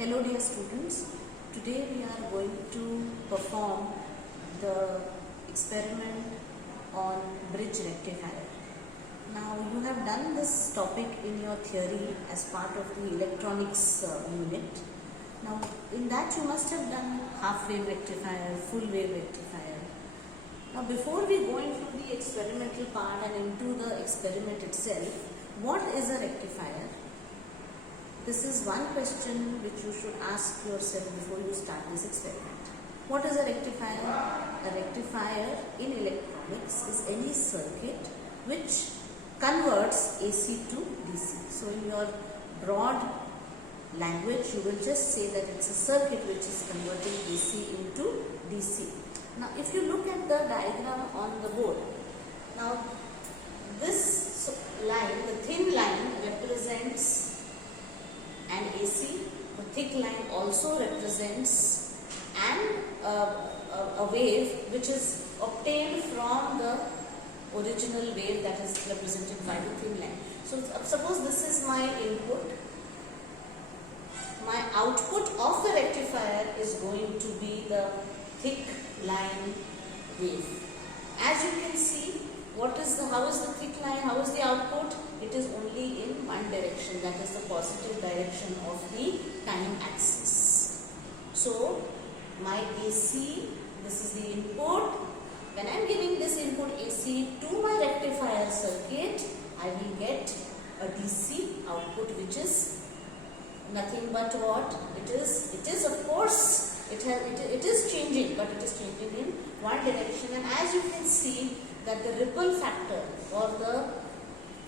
Hello dear students, today we are going to perform the experiment on bridge rectifier. Now you have done this topic in your theory as part of the electronics unit. Now in that you must have done half wave rectifier, full wave rectifier. Now before we go into the experimental part and into the experiment itself, what is a rectifier? This is one question which you should ask yourself before you start this experiment. What is a rectifier? A rectifier in electronics is any circuit which converts AC to DC. So in your broad language, you will just say that it's a circuit which is converting AC into DC. Now if you look at the diagram on the board, now this line, the thin line represents an AC, the thick line also represents a wave which is obtained from the original wave that is represented by the thin line. So suppose this is my input, my output of the rectifier is going to be the thick line wave. As you can see, how is the thick line, how is the output? It is only in one direction, that is the positive direction of the time axis. So my AC, this is the input. When I am giving this input AC to my rectifier circuit, I will get a DC output which is nothing but what? It is of course, it is changing, but it is changing in one direction. And as you can see that the ripple factor or the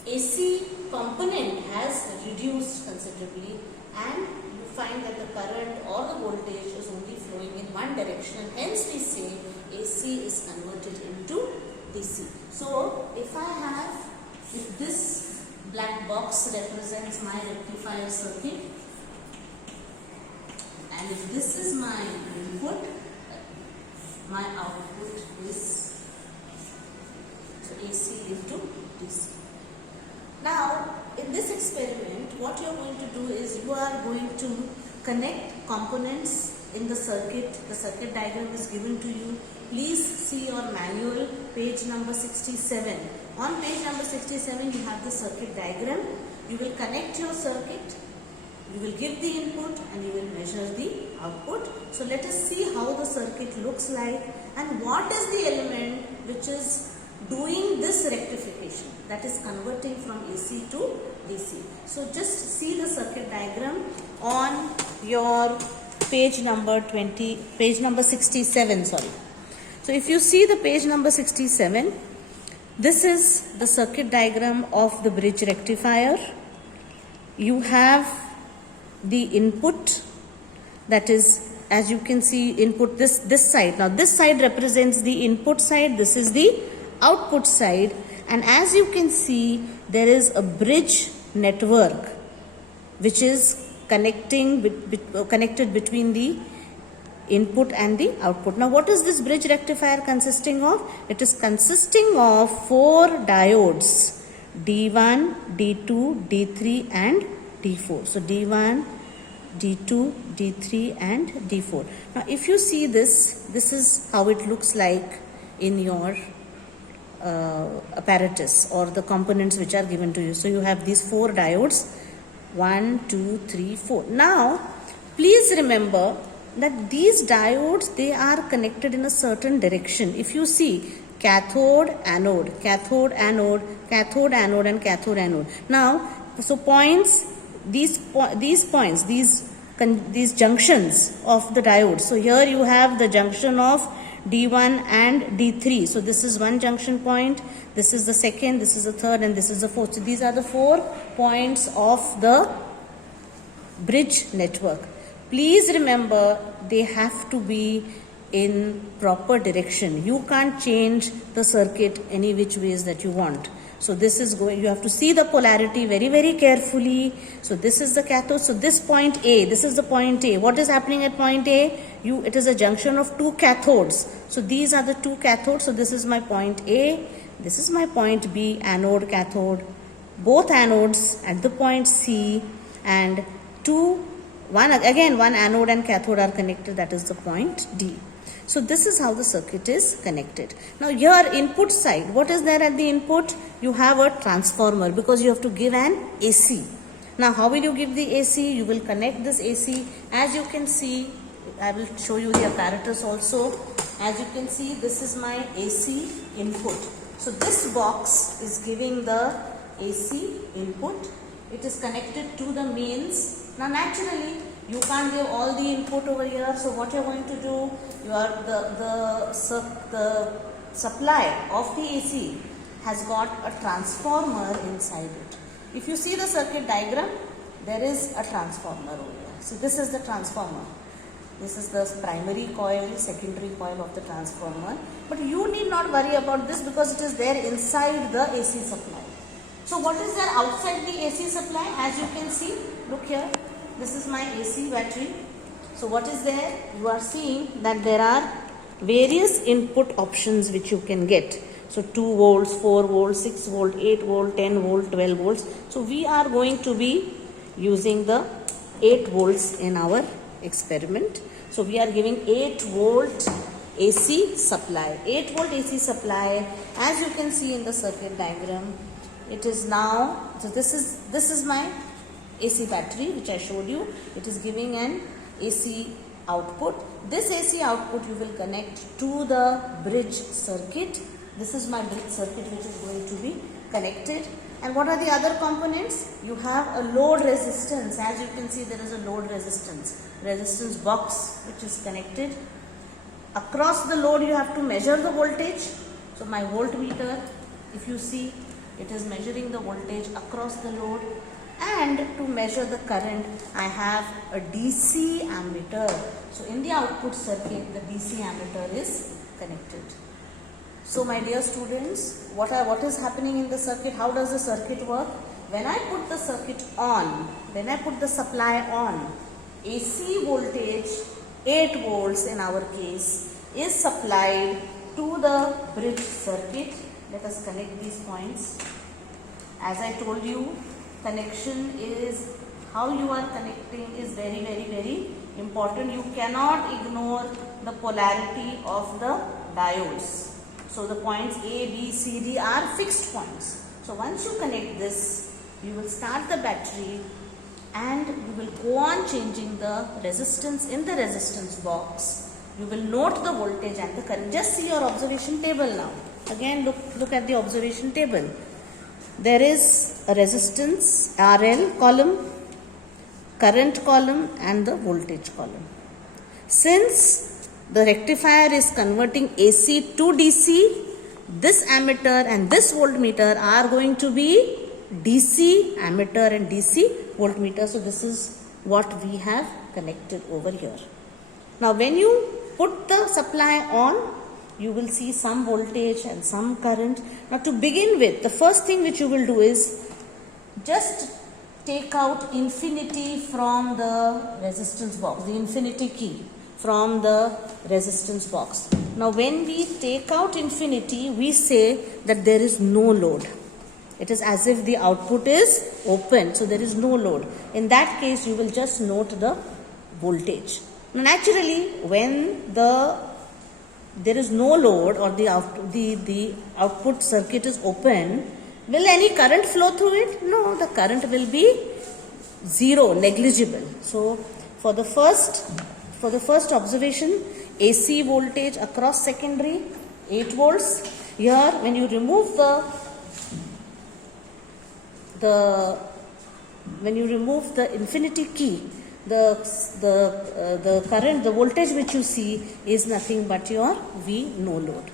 AC component has reduced considerably, and you find that the current or the voltage is only flowing in one direction. Hence we say AC is converted into DC. So if this black box represents my rectifier circuit, and if this is my input, my output is AC into DC. Now, in this experiment, what you are going to do is you are going to connect components in the circuit. The circuit diagram is given to you. Please see your manual, page number 67. On page number 67, you have the circuit diagram. You will connect your circuit, you will give the input, and you will measure the output. So let us see how the circuit looks like and what is the element which is doing this rectification, that is converting from AC to DC. So just see the circuit diagram on your page number 67, sorry. So if you see the page number 67, this is the circuit diagram of the bridge rectifier. You have the input, that is, as you can see, input this side. Now this side represents the input side, this is the output side, and as you can see, there is a bridge network which is connected between the input and the output. Now what is this bridge rectifier consisting of? It is consisting of 4 diodes, D1, D2, D3 and D4. So D1, D2, D3 and D4. Now if you see this is how it looks like in your apparatus or the components which are given to you. So you have these 4 diodes, 1, 2, 3, 4. Now please remember that these diodes, they are connected in a certain direction. If you see cathode, anode, cathode, anode, cathode, anode and cathode, anode. Now so points, these points, these junctions of the diodes. So here you have the junction of D1 and D3. So this is one junction point, this is the second, this is the third and this is the fourth. So these are the 4 points of the bridge network. Please remember, they have to be in proper direction. You can't change the circuit any which ways that you want. So this is you have to see the polarity very, very carefully. So this is the cathode. So this point A, this is the point A. What is happening at point A? It is a junction of 2 cathodes. So these are the 2 cathodes. So this is my point A. This is my point B, anode, cathode. Both anodes at the point C, and 2 one anode and cathode are connected, that is the point D. So this is how the circuit is connected. Now here input side, what is there at the input? You have a transformer because you have to give an AC. Now how will you give the AC? You will connect this AC. As you can see, I will show you the apparatus also. As you can see, this is my AC input. So this box is giving the AC input. It is connected to the mains. Now naturally, you can't give all the input over here. So what you are going to do, the supply of the AC has got a transformer inside it. If you see the circuit diagram, there is a transformer over here. So this is the transformer. This is the primary coil, secondary coil of the transformer. But you need not worry about this because it is there inside the AC supply. So what is there outside the AC supply? As you can see, look here. This is my AC battery. So what is there? You are seeing that there are various input options which you can get. So 2 volts, 4 volts, 6 volt, 8 volt, 10 volt, 12 volts. So we are going to be using the 8 volts in our experiment. So we are giving 8 volt AC supply. 8 volt AC supply, as you can see in the circuit diagram, it is now, so this is my AC battery which I showed you. It is giving an AC output. This AC output you will connect to the bridge circuit. This is my bridge circuit which is going to be connected. And what are the other components? You have a load resistance. As you can see, there is a load resistance box which is connected. Across the load you have to measure the voltage. So my voltmeter, if you see, it is measuring the voltage across the load. And to measure the current, I have a DC ammeter. So in the output circuit, the DC ammeter is connected. So my dear students, what is happening in the circuit? How does the circuit work? When I put the circuit on, when I put the supply on, AC voltage 8 volts in our case is supplied to the bridge circuit. Let us connect these points. As I told you, connection is, how you are connecting is very, very, very important. You cannot ignore the polarity of the diodes. So the points A, B, C, D are fixed points. So once you connect this, you will start the battery and you will go on changing the resistance in the resistance box. You will note the voltage and the current. Just see your observation table now. Again, look at the observation table. There is a resistance RL column, current column and the voltage column. Since the rectifier is converting AC to DC, this ammeter and this voltmeter are going to be DC ammeter and DC voltmeter. So this is what we have connected over here. Now when you put the supply on, you will see some voltage and some current. Now to begin with, the first thing which you will do is just take out infinity from the resistance box, the infinity key from the resistance box. Now when we take out infinity, we say that there is no load. It is as if the output is open, so there is no load. In that case, you will just note the voltage. Now naturally, when there is no load or the output circuit is open, will any current flow through it? No, the current will be zero, negligible. So for the first observation, AC voltage across secondary 8 volts. Here when you remove the infinity key, the current, the voltage which you see is nothing but your V no load.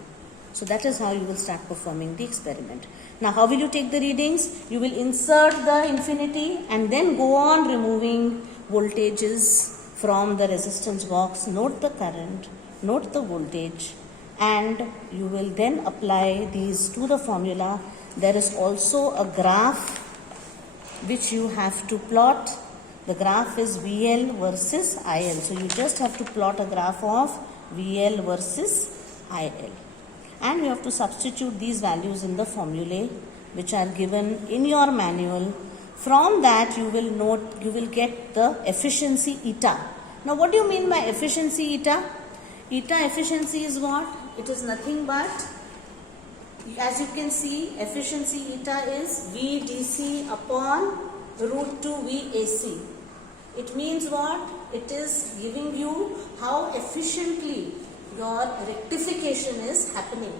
So that is how you will start performing the experiment. Now how will you take the readings? You will insert the infinity and then go on removing voltages from the resistance box. Note the current, note the voltage, and you will then apply these to the formula. There is also a graph which you have to plot. The graph is VL versus IL. So you just have to plot a graph of VL versus IL. And you have to substitute these values in the formulae which are given in your manual From that you will get the efficiency eta. Now what do you mean by efficiency eta? Eta efficiency is what? It is nothing but, as you can see, efficiency eta is VDC upon root 2 VAC. It means what? It is giving you how efficiently your rectification is happening,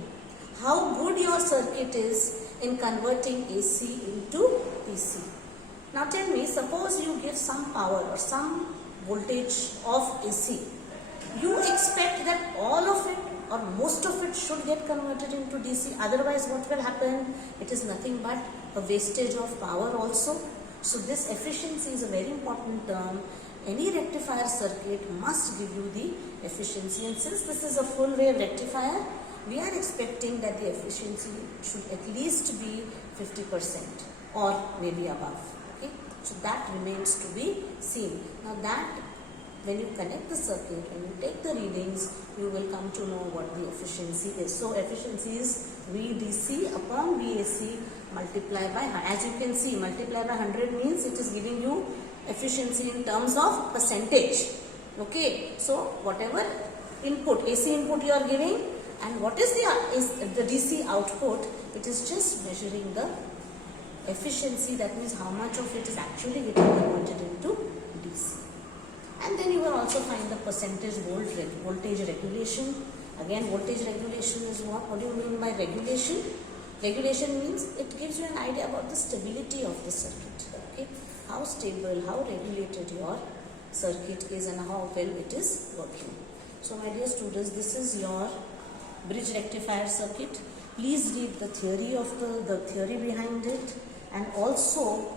how good your circuit is in converting AC into DC. Now tell me, suppose you give some power or some voltage of AC. You expect that all of it or most of it should get converted into DC. Otherwise, what will happen? It is nothing but a wastage of power also. So this efficiency is a very important term. Any rectifier circuit must give you the efficiency, and since this is a full wave rectifier, we are expecting that the efficiency should at least be 50% or maybe above. Okay, so that remains to be seen. Now that when you connect the circuit, when you take the readings, you will come to know what the efficiency is. So efficiency is VDC upon VAC multiplied by, as you can see, multiply by 100 means it is giving you efficiency in terms of percentage. Okay, so whatever input, AC input you are giving, and what is the DC output, it is just measuring the efficiency. That means how much of it is actually getting converted into DC. And then you will also find the percentage voltage regulation. Again, voltage regulation is what? What do you mean by regulation? Regulation means it gives you an idea about the stability of the circuit. Okay, how stable, how regulated your circuit is and how well it is working. So my dear students, this is your bridge rectifier circuit. Please read the theory of the theory behind it, and also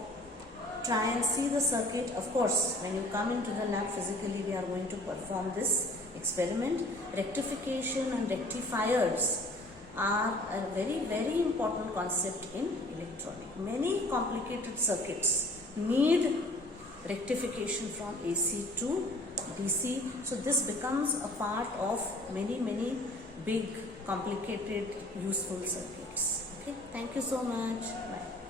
try and see the circuit. Of course, when you come into the lab physically, we are going to perform this experiment. Rectification and rectifiers are a very, very important concept in electronics. Many complicated circuits need rectification from AC to DC. So this becomes a part of many, many big, complicated, useful circuits. Okay, thank you so much. Bye.